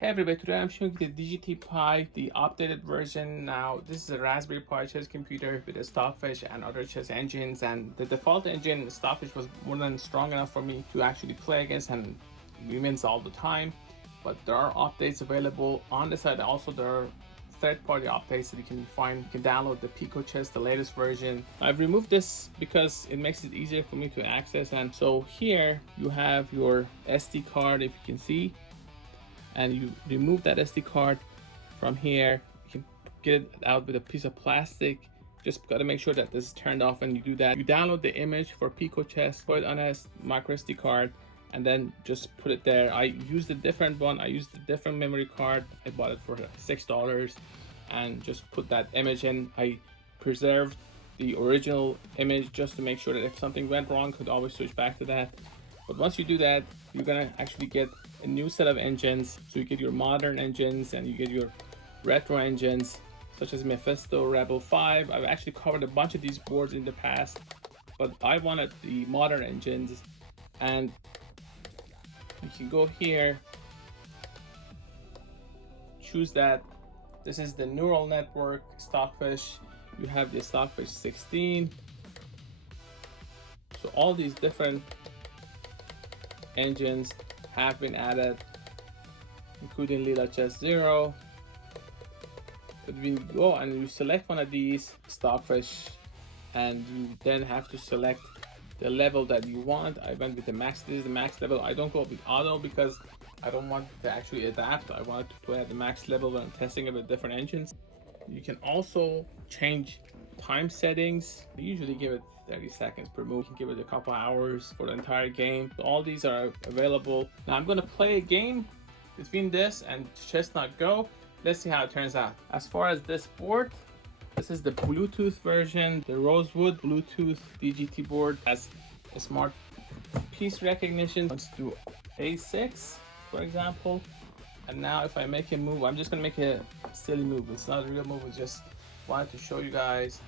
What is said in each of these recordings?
Hey everybody, today I'm showing you the DGT Pi, the updated version. Now, this is a Raspberry Pi chess computer with a Stockfish and other chess engines, and the default engine, Stockfish, was more than strong enough for me to actually play against, and we wins all the time. But there are updates available on the site. Also, there are third-party updates that you can find. You can download the Pico Chess, the latest version. I've removed this because it makes it easier for me to access, and so here you have your SD card, if you can see. And you remove that SD card from here. You can get it out with a piece of plastic. Just got to make sure that this is turned off, and you do that. You download the image for Pico Chess, put it on a micro SD card, and then just put it there. I used a different one. I used a different memory card. I bought it for $6 and just put that image in. I preserved the original image just to make sure that if something went wrong, could always switch back to that. But once you do that, you're gonna actually get a new set of engines. So you get your modern engines and you get your retro engines, such as Mephisto, Rebel 5. I've actually covered a bunch of these boards in the past, but I wanted the modern engines. And you can go here, choose that. This is the neural network Stockfish. You have the Stockfish 16. So all these different engines have been added, including Lichess 0. But when you go and you select one of these Stockfish, and you then have to select the level that you want. I went with the max. This is the max level. I don't go with auto because I don't want to actually adapt. I want to play at the max level when I'm testing it with different engines. You can also change time settings. I usually give it 30 seconds per move. You can give it a couple hours for the entire game. So all these are available. Now I'm going to play a game between this and Chessnut Go. Let's see how it turns out. As far as this board, this is the Bluetooth version, the Rosewood Bluetooth DGT board. Has a smart piece recognition. Let's do A6, for example. And now if I make a move, I'm just gonna make a silly move. It's not a real move. I just wanted to show you guys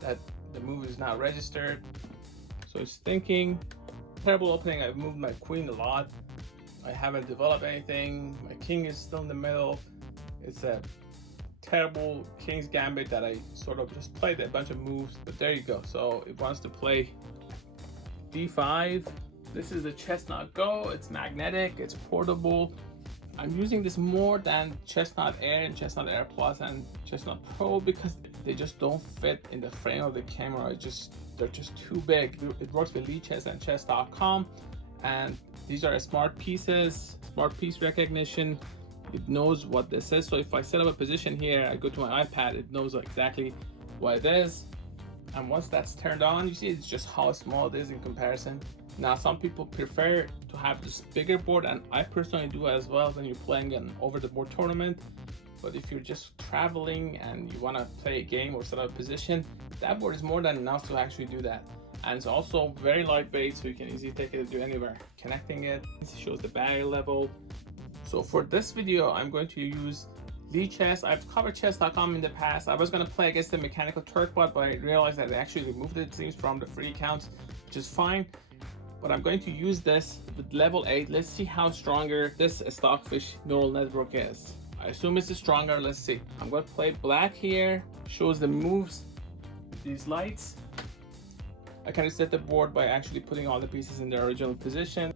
that the move is now registered. So it's thinking. Terrible opening. I've moved my queen a lot. I haven't developed anything. My king is still in the middle. It's a terrible king's gambit that I sort of just played a bunch of moves, but there you go. So it wants to play D5. This is the Chessnut Go. It's magnetic, it's portable. I'm using this more than Chessnut Air and Chessnut Air Plus and Chessnut Pro because they just don't fit in the frame of the camera. They're just too big. It works with Lichess and chess.com, and these are smart pieces, smart piece recognition. It knows what this is. So if I set up a position here, I go to my iPad, it knows exactly what it is. And once that's turned on, you see it's just how small it is in comparison. Now, some people prefer to have this bigger board, and I personally do as well when you're playing an over-the-board tournament. But if you're just traveling and you want to play a game or set up a position, that board is more than enough to actually do that. And it's also very lightweight, so you can easily take it to anywhere. Connecting it shows the battery level. So for this video, I'm going to use Lichess. I've covered chess.com in the past. I was going to play against the Mechanical Turk bot, but I realized that they actually removed it seems from the free accounts, which is fine. But I'm going to use this with level 8. Let's see how stronger this Stockfish neural network is. I assume it's stronger. Let's see. I'm going to play black here. Shows the moves, these lights. I can reset the board by actually putting all the pieces in their original position.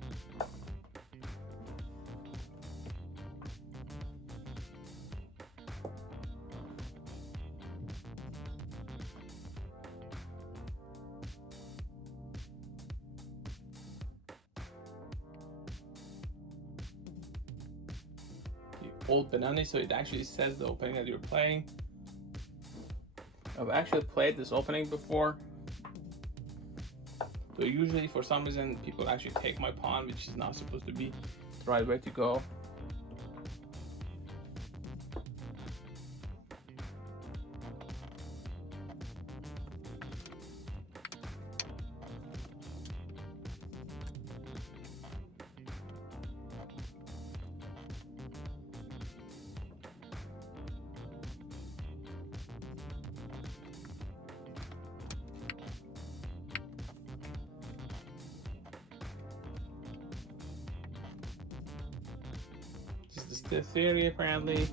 Old banana, so it actually says the opening that you're playing. I've actually played this opening before. So usually for some reason people actually take my pawn, which is not supposed to be the right way to go. is the theory apparently.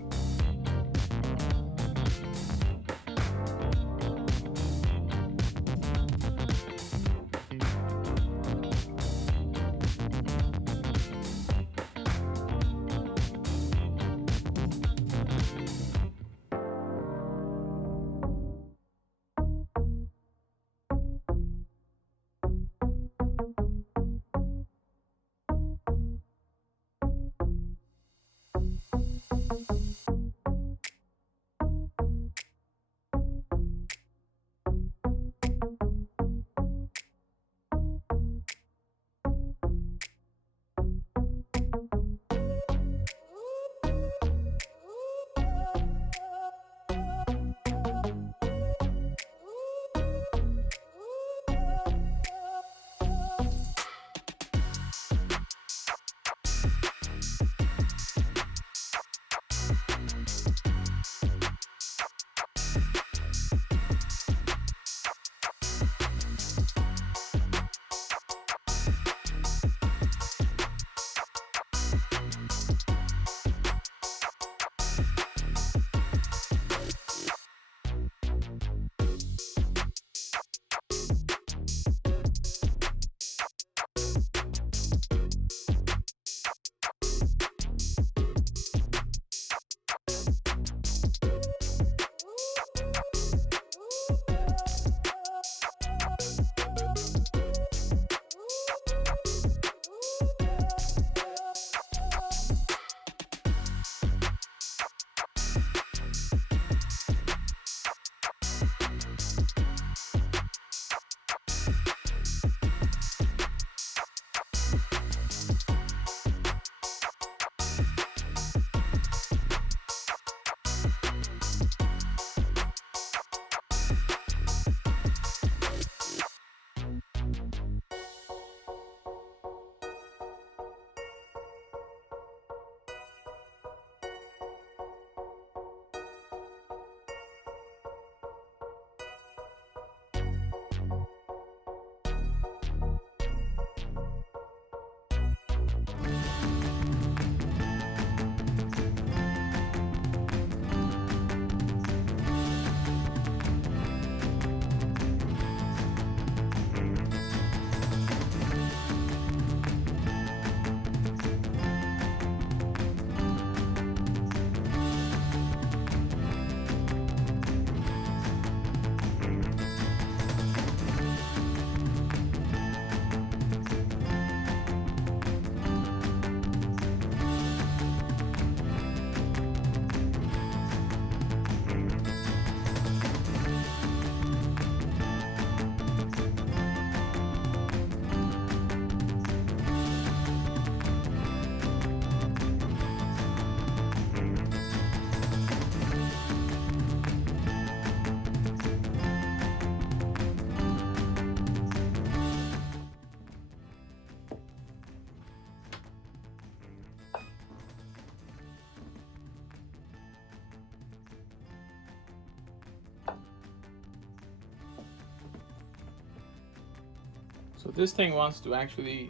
So this thing wants to actually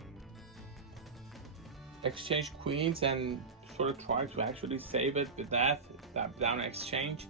exchange queens and sort of try to actually save it with that down exchange.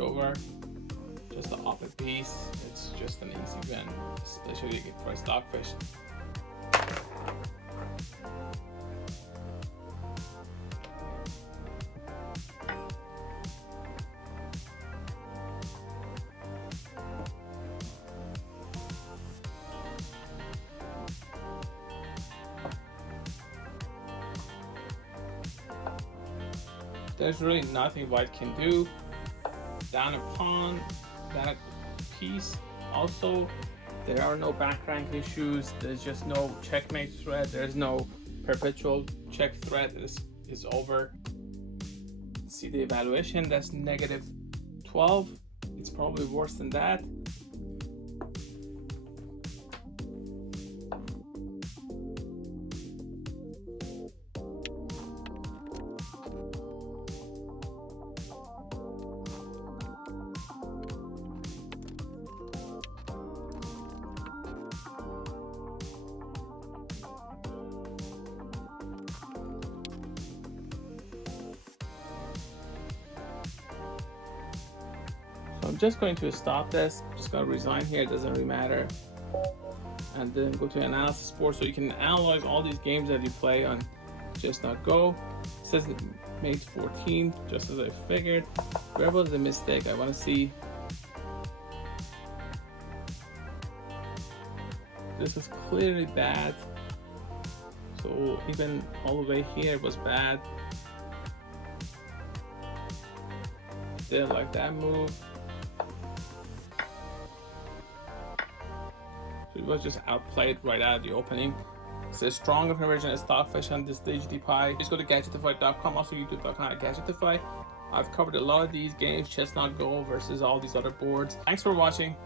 Over, just an off a piece. It's just an easy win, especially for a stockfish. there's really nothing white can do. Down a pawn, down a piece. Also, there are no back rank issues. There's just no checkmate threat. There's no perpetual check threat. This is over. See the evaluation, that's -12. It's probably worse than that. So I'm just going to stop this. I'm just going to resign here. It doesn't really matter. And then go to analysis board so you can analyze all these games that you play on Chessnut Go. It says mate 14, just as I figured. Where was the mistake? I want to see. This is clearly bad. So even all the way here was bad. Didn't like that move. So it was just outplayed right out of the opening. It's a stronger version of Stockfish on this DGT Pi. Just go to Gadgetify.com, also youtube.com/Gadgetify. I've covered a lot of these games, Chessnut Go versus all these other boards. Thanks for watching.